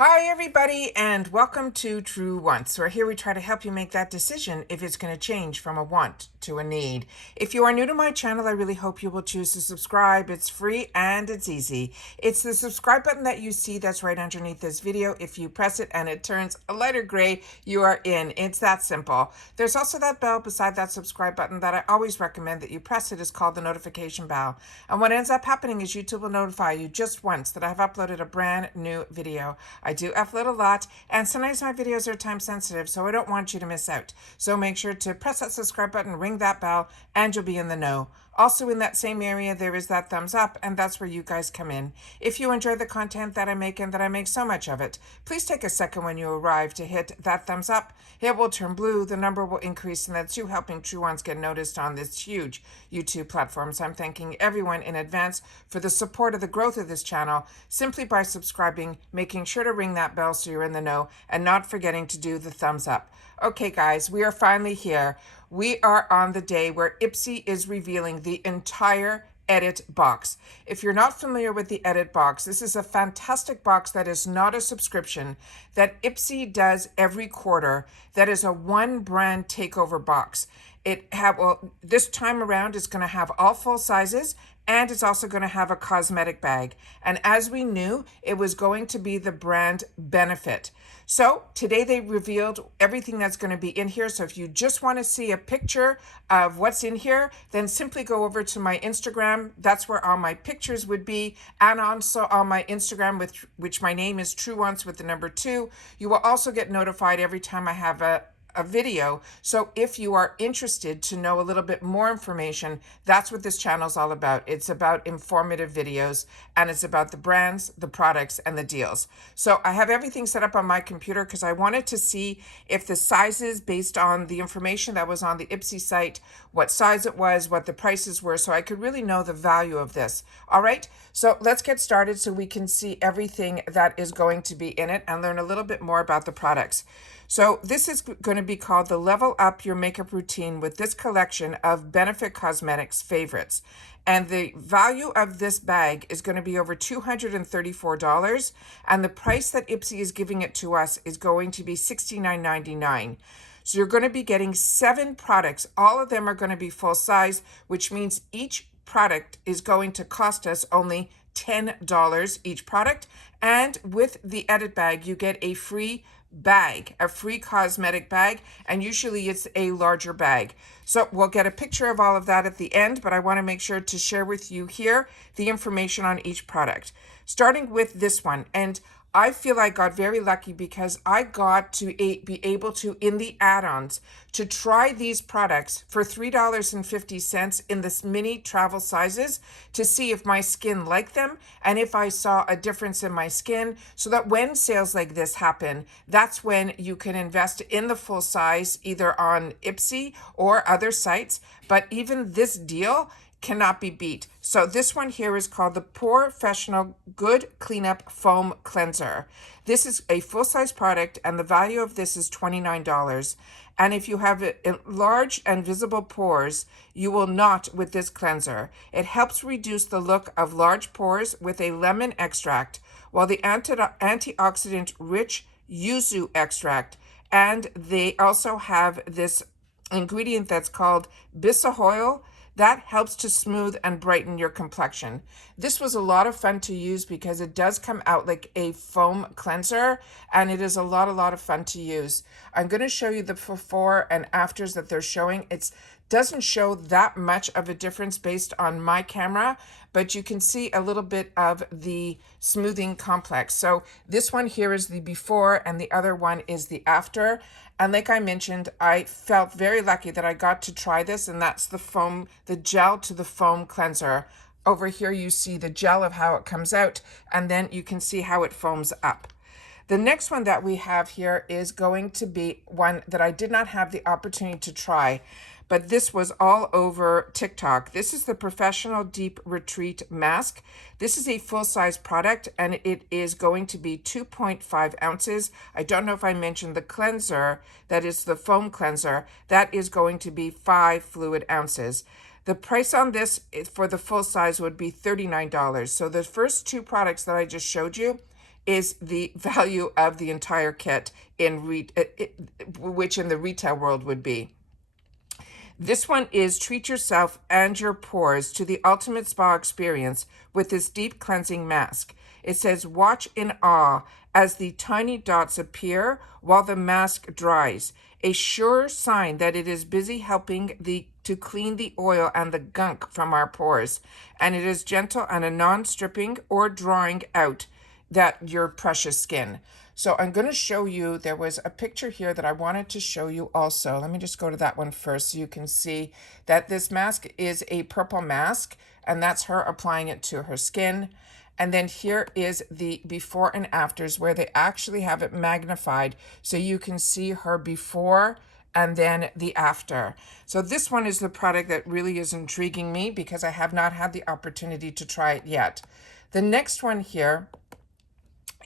Hi everybody and welcome to True Wants, where here we try to help you make that decision if it's going to change from a want to a need. If you are new to my channel, I really hope you will choose to subscribe. It's free and it's easy. It's the subscribe button that you see that's right underneath this video. If you press it and it turns a lighter gray, you are in. It's that simple. There's also that bell beside that subscribe button that I always recommend that you press. It is called the notification bell. And what ends up happening is YouTube will notify you just once that I have uploaded a brand new video. I do upload a lot, and sometimes my videos are time sensitive, so I don't want you to miss out. So make sure to press that subscribe button, ring that bell, and you'll be in the know. Also in that same area, there is that thumbs up, and that's where you guys come in. If you enjoy the content that I make and that I make so much of it, please take a second when you arrive to hit that thumbs up. It will turn blue, the number will increase, and that's you helping True Ones get noticed on this huge YouTube platform. So I'm thanking everyone in advance for the support of the growth of this channel simply by subscribing, making sure to ring that bell so you're in the know, and not forgetting to do the thumbs up. Okay, guys, we are finally here. We are on the day where IPSY is revealing the entire edit box. If you're not familiar with the edit box, this is a fantastic box that is not a subscription that IPSY does every quarter. That is a one brand takeover box. This time around is going to have all full sizes, and it's also going to have a cosmetic bag. And as we knew, it was going to be the brand Benefit. So today they revealed everything that's going to be in here. So if you just want to see a picture of what's in here, then simply go over to my Instagram. That's where all my pictures would be. And also on my Instagram, which my name is True Wants with the number 2. You will also get notified every time I have a video. So if you are interested to know a little bit more information, that's what this channel is all about. It's about informative videos, and it's about the brands, the products, and the deals. So I have everything set up on my computer because I wanted to see if the sizes, based on the information that was on the IPSY site, what size it was, what the prices were, so I could really know the value of this. All right, so let's get started so we can see everything that is going to be in it and learn a little bit more about the products. So this is going to be called the Level Up Your Makeup Routine with this collection of Benefit Cosmetics favorites. And the value of this bag is going to be over $234. And the price that IPSY is giving it to us is going to be $69.99. So you're going to be getting 7 products. All of them are going to be full size, which means each product is going to cost us only $10 each product. And with the edit bag, you get a free bag, a free cosmetic bag, and usually it's a larger bag. So we'll get a picture of all of that at the end, but I want to make sure to share with you here the information on each product. Starting with this one, and I feel I got very lucky because I got to be able to, in the add-ons, to try these products for $3.50 in this mini travel sizes to see if my skin liked them and if I saw a difference in my skin, so that when sales like this happen, that's when you can invest in the full size, either on IPSY or other sites. But even this deal cannot be beat. So this one here is called the Professional Good Cleanup Foam Cleanser. This is a full-size product, and the value of this is $29. And if you have large and visible pores, you will not with this cleanser. It helps reduce the look of large pores with a lemon extract, while the antioxidant-rich yuzu extract. And they also have this ingredient that's called bisahoyl, that helps to smooth and brighten your complexion. This was a lot of fun to use because it does come out like a foam cleanser, and it is a lot of fun to use. I'm going to show you the before and afters that they're showing. It doesn't show that much of a difference based on my camera, but you can see a little bit of the smoothing complex. So this one here is the before and the other one is the after. And like I mentioned, I felt very lucky that I got to try this, and that's the foam, the gel to the foam cleanser. Over here you see the gel of how it comes out, and then you can see how it foams up. The next one that we have here is going to be one that I did not have the opportunity to try, but this was all over TikTok. This is the Professional Deep Retreat Mask. This is a full-size product, and it is going to be 2.5 ounces. I don't know if I mentioned the cleanser, that is the foam cleanser. That is going to be 5 fluid ounces. The price on this for the full size would be $39. So the first 2 products that I just showed you is the value of the entire kit which in the retail world would be. This one is treat yourself and your pores to the ultimate spa experience with this deep cleansing mask. It says, watch in awe as the tiny dots appear while the mask dries. A sure sign that it is busy helping to clean the oil and the gunk from our pores. And it is gentle and a non-stripping or drawing out that your precious skin. So I'm going to show you, there was a picture here that I wanted to show you also. Let me just go to that one first so you can see that this mask is a purple mask, and that's her applying it to her skin. And then here is the before and afters where they actually have it magnified so you can see her before and then the after. So this one is the product that really is intriguing me because I have not had the opportunity to try it yet. The next one here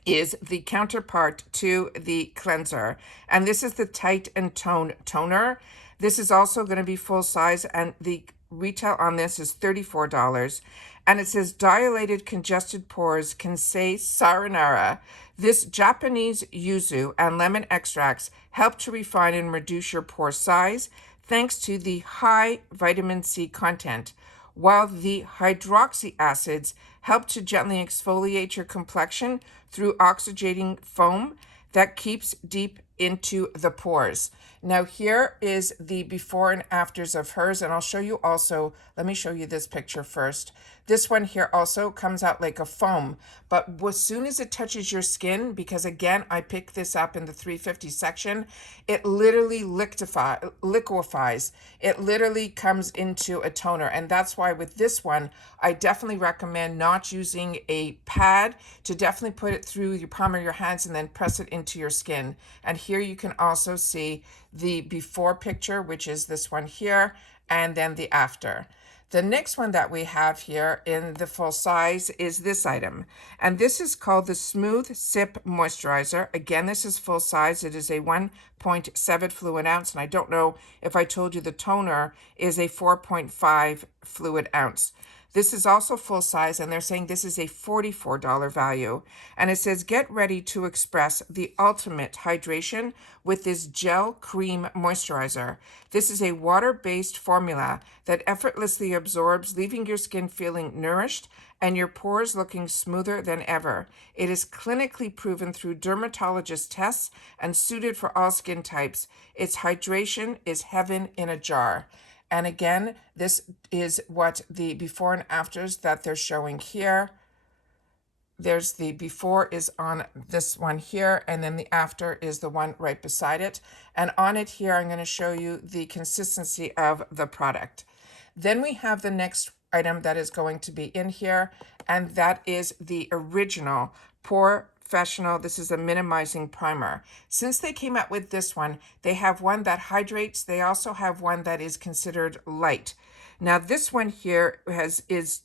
is the counterpart to the cleanser, and this is the Tight and Tone toner. This is also going to be full size, and the retail on this is $34, and it says dilated congested pores Kensei Saranara. This Japanese yuzu and lemon extracts help to refine and reduce your pore size thanks to the high vitamin C content, while the hydroxy acids help to gently exfoliate your complexion through oxygenating foam that keeps deep into the pores. Now here is the before and afters of hers, and I'll show you also, let me show you this picture first. This one here also comes out like a foam, but as soon as it touches your skin, because again, I picked this up in the 350 section, it literally liquefies. It literally comes into a toner, and that's why with this one, I definitely recommend not using a pad, to definitely put it through your palm of your hands and then press it into your skin. And here you can also see the before picture, which is this one here, and then the after. The next one that we have here in the full size is this item, and this is called the Smooth Sip Moisturizer. Again, this is full size. It is a 1.7 fluid ounce, and I don't know if I told you the toner is a 4.5 fluid ounce. This is also full size, and they're saying this is a $44 value. And it says, get ready to express the ultimate hydration with this gel cream moisturizer. This is a water-based formula that effortlessly absorbs, leaving your skin feeling nourished and your pores looking smoother than ever. It is clinically proven through dermatologist tests and suited for all skin types. Its hydration is heaven in a jar. And again, this is what the before and afters that they're showing here. There's the before is on this one here, and then the after is the one right beside it. And on it here, I'm going to show you the consistency of the product. Then we have the next item that is going to be in here, and that is the original Professional. This is a minimizing primer. Since they came out with this one, they have one that hydrates. They also have one that is considered light. Now this one here is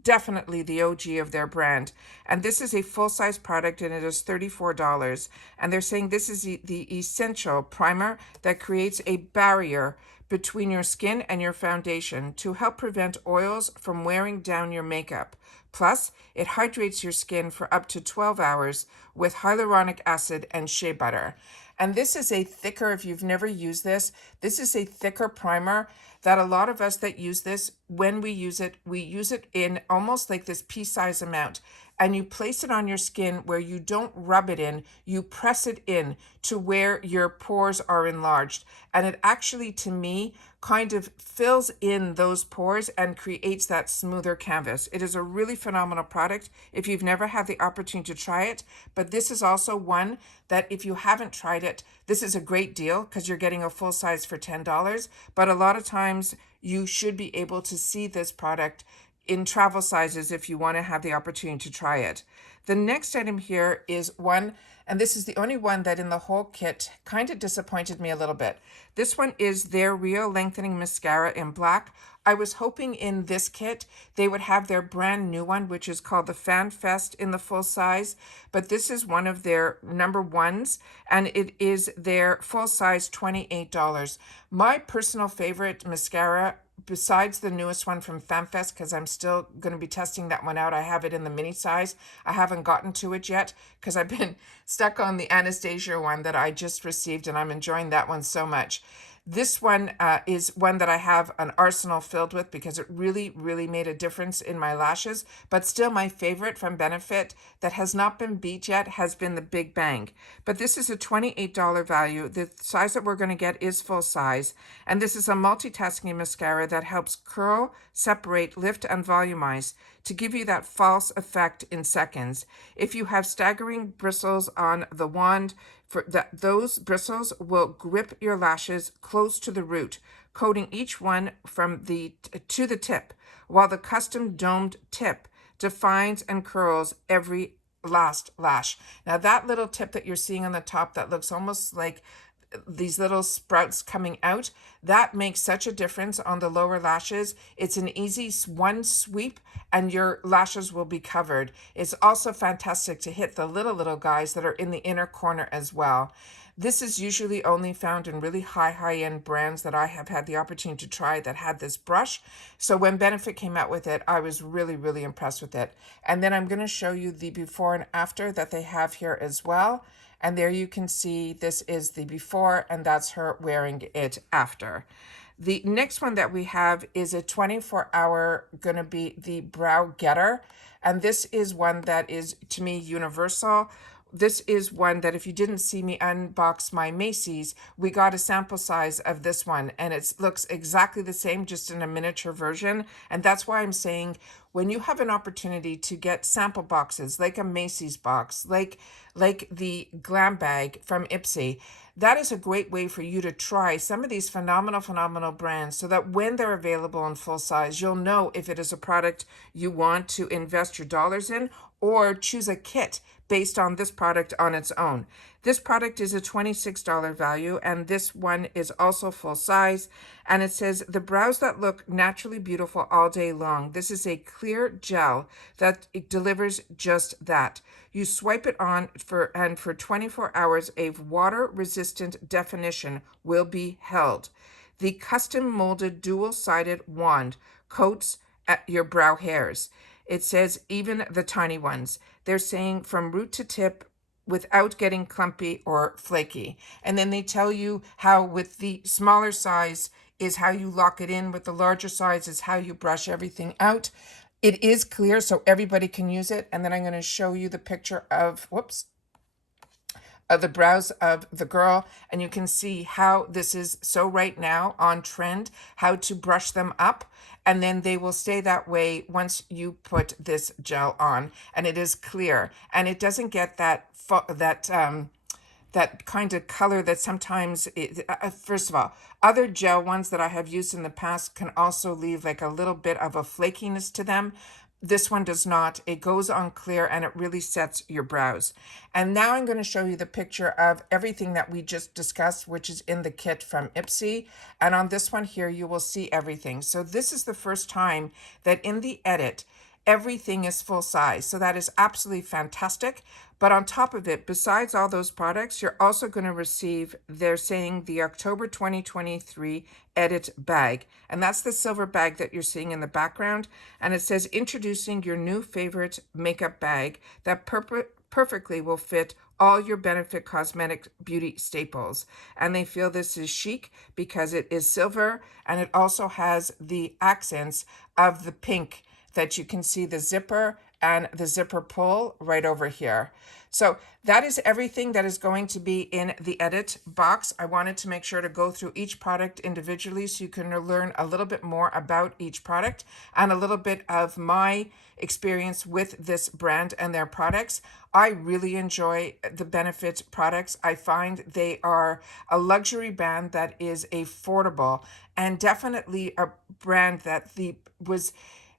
definitely the OG of their brand, and this is a full-size product, and it is $34. And they're saying this is the essential primer that creates a barrier between your skin and your foundation to help prevent oils from wearing down your makeup. Plus, it hydrates your skin for up to 12 hours with hyaluronic acid and shea butter. And this is a thicker, if you've never used this is a thicker primer that a lot of us that use this, when we use it in almost like this pea-size amount. And you place it on your skin where you don't rub it in, you press it in to where your pores are enlarged. And it actually, to me, kind of fills in those pores and creates that smoother canvas. It is a really phenomenal product if you've never had the opportunity to try it. But this is also one that if you haven't tried it, this is a great deal because you're getting a full size for $10. But a lot of times you should be able to see this product in travel sizes if you want to have the opportunity to try it. The next item here is one, and this is the only one that in the whole kit kind of disappointed me a little bit. This one is their Real Lengthening Mascara in black. I was hoping in this kit they would have their brand new one, which is called the Fan Fest in the full size, but this is one of their number ones, and it is their full size $28. My personal favorite mascara, besides the newest one from FanFest, because I'm still going to be testing that one out, I have it in the mini size. I have haven't gotten to it yet because I've been stuck on the Anastasia one that I just received, and I'm enjoying that one so much. This one is one that I have an arsenal filled with because it really, really made a difference in my lashes. But still, my favorite from Benefit that has not been beat yet has been the Big Bang. But this is a $28 value. The size that we're going to get is full size. And this is a multitasking mascara that helps curl, separate, lift, and volumize to give you that false effect in seconds. If you have staggering bristles on the wand, those bristles will grip your lashes close to the root, coating each one from to the tip, while the custom domed tip defines and curls every last lash. Now that little tip that you're seeing on the top that looks almost like these little sprouts coming out, that makes such a difference on the lower lashes. It's an easy one sweep and your lashes will be covered. It's also fantastic to hit the little guys that are in the inner corner as well. This is usually only found in really high-end brands that I have had the opportunity to try that had this brush. So when Benefit came out with it, I was really, really impressed with it. And then I'm going to show you the before and after that they have here as well. And there you can see this is the before, and that's her wearing it after. The next one that we have is a 24-hour, going to be the Brow Getter. And this is one that is, to me, universal. This is one that if you didn't see me unbox my Macy's, we got a sample size of this one. And it looks exactly the same, just in a miniature version. And that's why I'm saying when you have an opportunity to get sample boxes, like a Macy's box, like the Glam Bag from IPSY, that is a great way for you to try some of these phenomenal brands so that when they're available in full size, you'll know if it is a product you want to invest your dollars in or choose a kit based on this product on its own. This product is a $26 value, and this one is also full size. And it says, the brows that look naturally beautiful all day long. This is a clear gel that it delivers just that. You swipe it on and for 24 hours, a water-resistant definition will be held. The custom molded dual-sided wand coats at your brow hairs. It says even the tiny ones. They're saying from root to tip without getting clumpy or flaky. And then they tell you how with the smaller size is how you lock it in, with the larger size is how you brush everything out. It is clear so everybody can use it. And then I'm going to show you the picture of, the brows of the girl, and you can see how this is so right now on trend, how to brush them up, and then they will stay that way once you put this gel on, and it is clear, and it doesn't get that kind of color that sometimes first of all, other gel ones that I have used in the past can also leave like a little bit of a flakiness to them. This one does not. It goes on clear and it really sets your brows. And now I'm going to show you the picture of everything that we just discussed, which is in the kit from IPSY. And on this one here, you will see everything. So this is the first time that in the edit, everything is full size. So that is absolutely fantastic. But on top of it, besides all those products, you're also going to receive, they're saying, the October 2023 edit bag. And that's the silver bag that you're seeing in the background. And it says, introducing your new favorite makeup bag that perfectly will fit all your Benefit Cosmetic beauty staples. And they feel this is chic because it is silver and it also has the accents of the pink that you can see the zipper and the zipper pull right over here. So that is everything that is going to be in the edit box. I wanted to make sure to go through each product individually so you can learn a little bit more about each product and a little bit of my experience with this brand and their products. I really enjoy the Benefit products. I find they are a luxury brand that is affordable and definitely a brand that was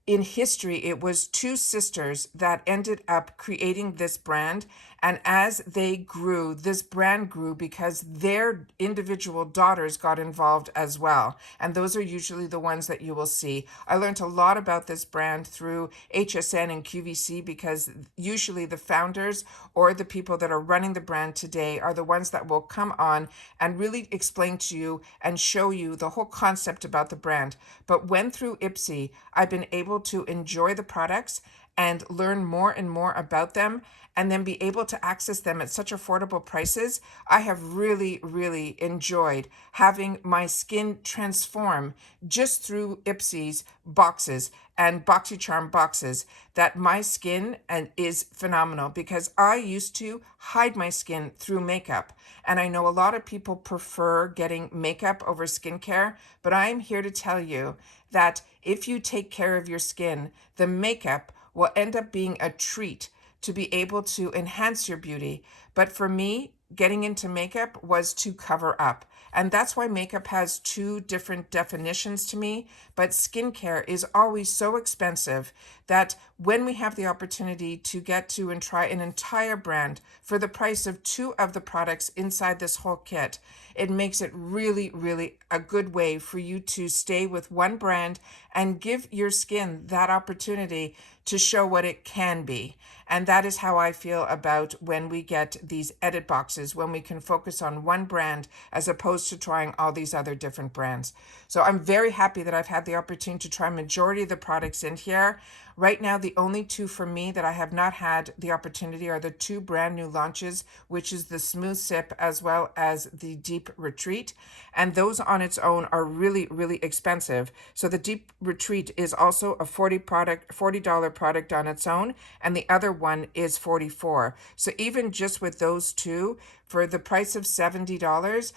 in history. It was two sisters that ended up creating this brand. And as they grew, this brand grew because their individual daughters got involved as well. And those are usually the ones that you will see. I learned a lot about this brand through HSN and QVC because usually the founders or the people that are running the brand today are the ones that will come on and really explain to you and show you the whole concept about the brand. But when through IPSY, I've been able to enjoy the products and learn more and more about them, and then be able to access them at such affordable prices, I have really, really enjoyed having my skin transform just through IPSY's boxes and BoxyCharm boxes. That my skin and is phenomenal, because I used to hide my skin through makeup. And I know a lot of people prefer getting makeup over skincare, but I'm here to tell you that if you take care of your skin, the makeup will end up being a treat to be able to enhance your beauty. But for me, getting into makeup was to cover up. And that's why makeup has two different definitions to me. But skincare is always so expensive that when we have the opportunity to get to and try an entire brand for the price of two of the products inside this whole kit, it makes it really, really a good way for you to stay with one brand and give your skin that opportunity to show what it can be. And that is how I feel about when we get these edit boxes, when we can focus on one brand as opposed to trying all these other different brands. So I'm very happy that I've had the opportunity to try majority of the products in here. Right now, the only two for me that I have not had the opportunity are the two brand new launches, which is the Smooth Sip as well as the Deep Retreat. And those on its own are really, really expensive. So the Deep Retreat is also a $40 product on its own, and the other one is $44. So even just with those two, for the price of $70,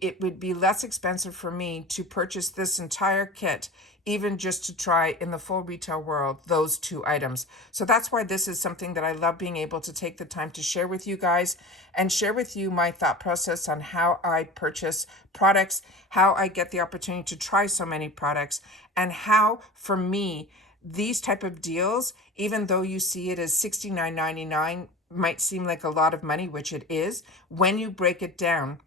it would be less expensive for me to purchase this entire kit, even just to try in the full retail world those two items. So that's why this is something that I love being able to take the time to share with you guys and share with you my thought process on how I purchase products, how I get the opportunity to try so many products, and how, for me, these type of deals, even though you see it as $69.99, might seem like a lot of money, which it is, when you break it down,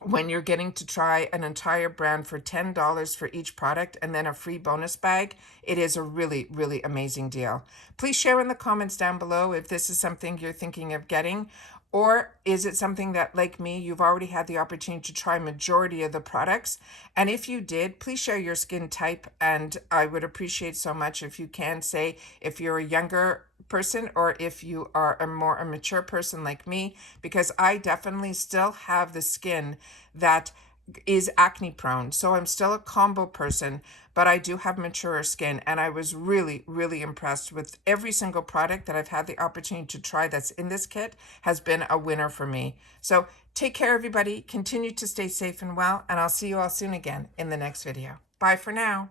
when you're getting to try an entire brand for $10 for each product and then a free bonus bag, it is a really, really amazing deal. Please share in the comments down below if this is something you're thinking of getting, or is it something that, like me, you've already had the opportunity to try majority of the products? And if you did, please share your skin type, and I would appreciate so much if you can say if you're a younger person or if you are a mature person like me, because I definitely still have the skin that is acne prone. So I'm still a combo person, but I do have mature skin, and I was really, really impressed with every single product that I've had the opportunity to try that's in this kit has been a winner for me. So take care, everybody. Continue to stay safe and well, and I'll see you all soon again in the next video. Bye for now.